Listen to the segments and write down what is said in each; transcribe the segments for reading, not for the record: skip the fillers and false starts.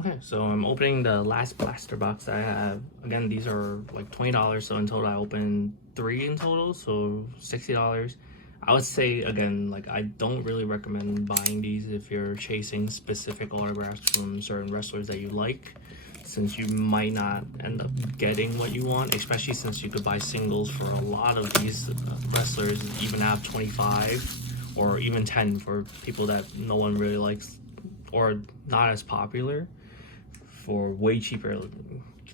Okay, so I'm opening the last blaster box I have. Again, these are like $20, so in total I opened 3 in total, so $60. I would say, again, like I don't really recommend buying these if you're chasing specific autographs from certain wrestlers that you like, since you might not end up getting what you want, especially since you could buy singles for a lot of these wrestlers, even have 25 or even 10 for people that no one really likes or not as popular, for way cheaper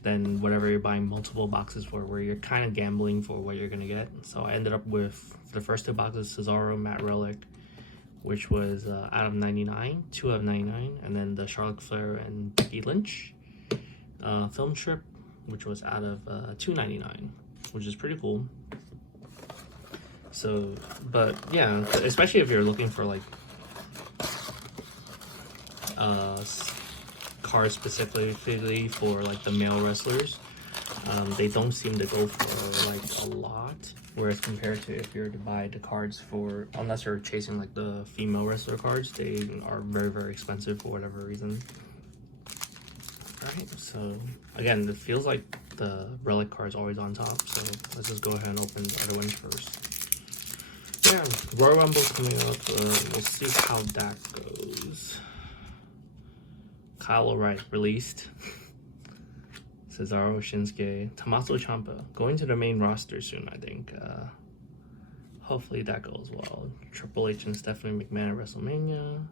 than whatever you're buying multiple boxes for, where you're kind of gambling for what you're gonna get. So I ended up with, for the first 2 boxes, Cesaro, Matt Relic, which was out of 99, 2 out of 99, and then the Charlotte Flair and Becky Lynch film strip, which was out of $2.99, which is pretty cool. So, but yeah, especially if you're looking for like cards specifically for like the male wrestlers, they don't seem to go for like a lot, whereas compared to if you're to buy the cards for, unless you're chasing like the female wrestler cards, they are very expensive for whatever reason. Alright, so again, it feels like the relic card is always on top, so let's just go ahead and open the other ones first. Yeah, Royal Rumble's coming up, we'll see how that goes. Kyle O'Reilly released. Cesaro, Shinsuke, Tommaso Ciampa going to the main roster soon, I think. Hopefully that goes well. Triple H and Stephanie McMahon at WrestleMania.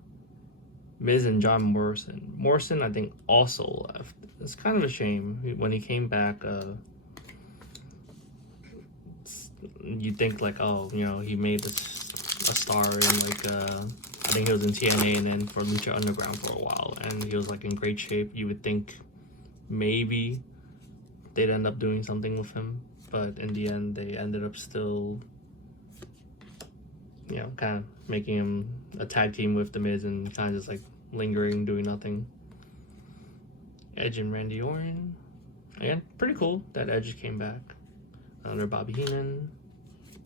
Miz and John Morrison. Morrison, I think, also left. It's kind of a shame. When he came back, you'd think like, oh, you know, he made a star in like, I think he was in TNA and then for Lucha Underground for a while, and he was like in great shape. You would think maybe they'd end up doing something with him, but in the end they ended up still, you know, kind of making him a tag team with The Miz and kind of just like lingering, doing nothing. Edge and Randy Orton. Again, pretty cool that Edge came back. Another Bobby Heenan.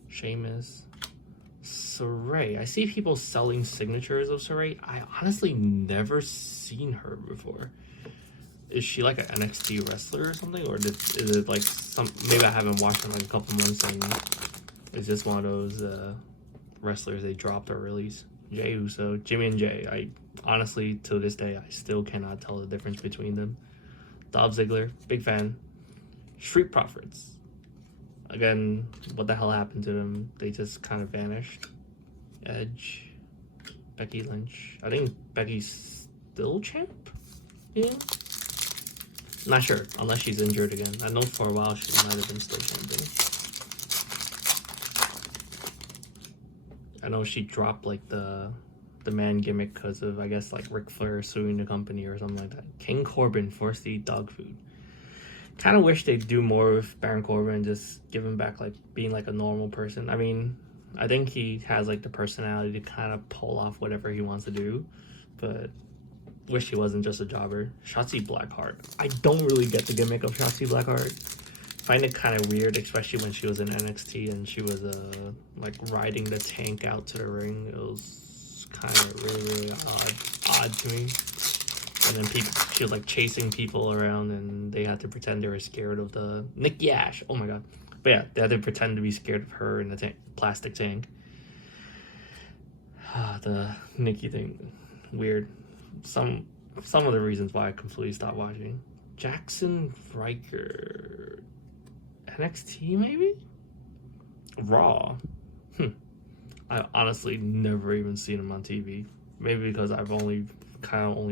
Sheamus. Saray. I see people selling signatures of Saray. I honestly never seen her before. Is she like an NXT wrestler or something? Or is it like some, maybe I haven't watched her in like a couple months and is this one of those wrestlers they dropped or released? Jey Uso, Jimmy and Jay. I honestly, to this day, I still cannot tell the difference between them. Dolph Ziggler, big fan. Street Profits. Again, what the hell happened to them? They just kind of vanished. Edge, Becky Lynch. I think Becky's still champ? Yeah. Not sure, unless she's injured again. I know for a while she might have been still champion. I know she dropped like the man gimmick because of, I guess, like Ric Flair suing the company or something like that. King Corbin forced to eat dog food. Kind of wish they'd do more with Baron Corbin and just give him back like being like a normal person. I mean, I think he has like the personality to kind of pull off whatever he wants to do, but wish he wasn't just a jobber. Shotzi Blackheart. I don't really get the gimmick of Shotzi Blackheart. Find it kind of weird, especially when she was in NXT and she was like riding the tank out to the ring. It was kind of really odd to me. And then she was like chasing people around and they had to pretend they were scared of the Nikki Ash. Oh my god. But yeah, they had to pretend to be scared of her in the plastic tank. The Nikki thing, weird. Some of the reasons why I completely stopped watching. Jackson Riker, NXT maybe? Raw. I honestly never even seen him on TV. Maybe because I've only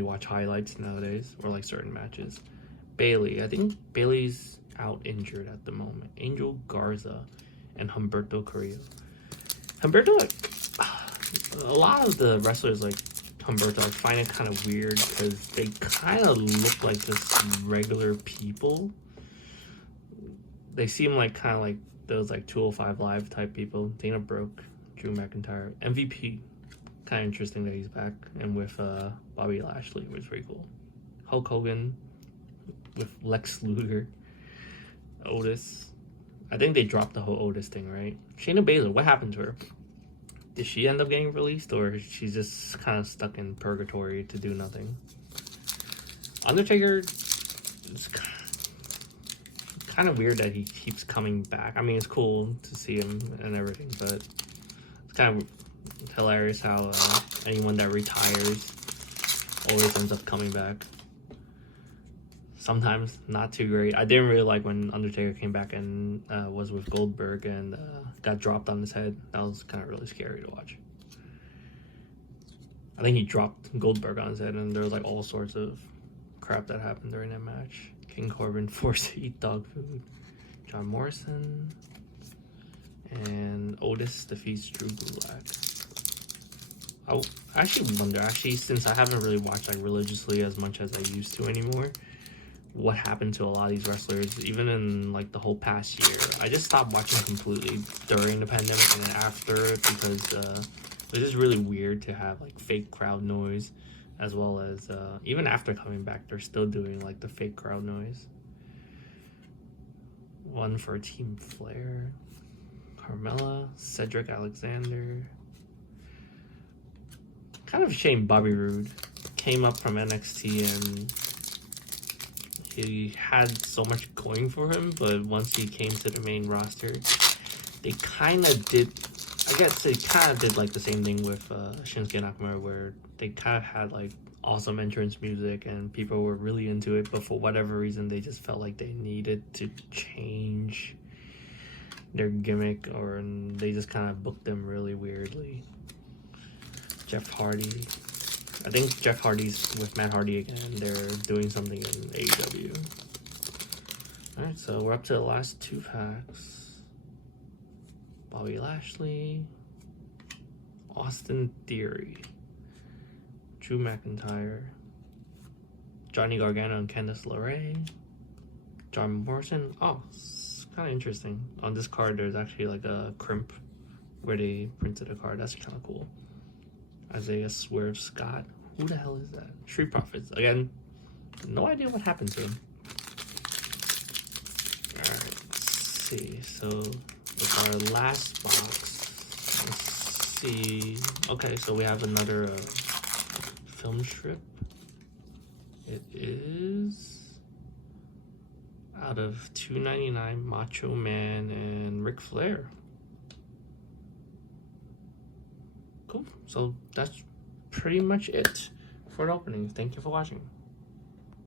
watch highlights nowadays, or like certain matches. Bailey. I think Bailey's out injured at the moment. Angel Garza and Humberto Carrillo. Humberto, like, a lot of the wrestlers like Humberto, I find it kind of weird because they kind of look like just regular people. They seem like kind of like those like 205 Live type people. Dana Brooke, Drew McIntyre, MVP. Kind of interesting that he's back, and with Bobby Lashley, which is pretty cool. Hulk Hogan with Lex Luger. Otis. I think they dropped the whole Otis thing, right? Shayna Baszler, what happened to her? Did she end up getting released, or she's just kind of stuck in purgatory to do nothing? Undertaker, it's kind of weird that he keeps coming back. I mean, it's cool to see him and everything, but it's kind of hilarious how anyone that retires always ends up coming back. Sometimes not too great. I didn't really like when Undertaker came back and was with Goldberg and got dropped on his head. That was kind of really scary to watch. I think he dropped Goldberg on his head, and there was like all sorts of crap that happened during that match. King Corbin forced to eat dog food. John Morrison and Otis defeats Drew Gulak. I actually wonder, since I haven't really watched like religiously as much as I used to anymore, what happened to a lot of these wrestlers, even in like the whole past year. I just stopped watching completely during the pandemic and then after it, because it was just really weird to have like fake crowd noise, as well as even after coming back, they're still doing like the fake crowd noise. One for Team Flair, Carmella, Cedric Alexander. Kind of a shame Bobby Roode came up from NXT and he had so much going for him, but once he came to the main roster, they kind of did, I guess they kind of did like the same thing with Shinsuke Nakamura, where they kind of had like awesome entrance music and people were really into it, but for whatever reason they just felt like they needed to change their gimmick, or they just kind of booked them really weirdly. Jeff Hardy. I think Jeff Hardy's with Matt Hardy again. They're doing something in AEW. Alright, so we're up to the last 2 packs. Bobby Lashley, Austin Theory, Drew McIntyre, Johnny Gargano and Candice LeRae, John Morrison. Oh, it's kind of interesting. On this card, there's actually like a crimp where they printed a card. That's kind of cool. Isaiah Swerve Scott. Who the hell is that? Street Profits. Again, no idea what happened to him. Alright, let's see. So, with our last box, let's see. Okay, so we have another film strip. It is out of $2.99, Macho Man and Ric Flair. Cool. So that's pretty much it for an opening. Thank you for watching.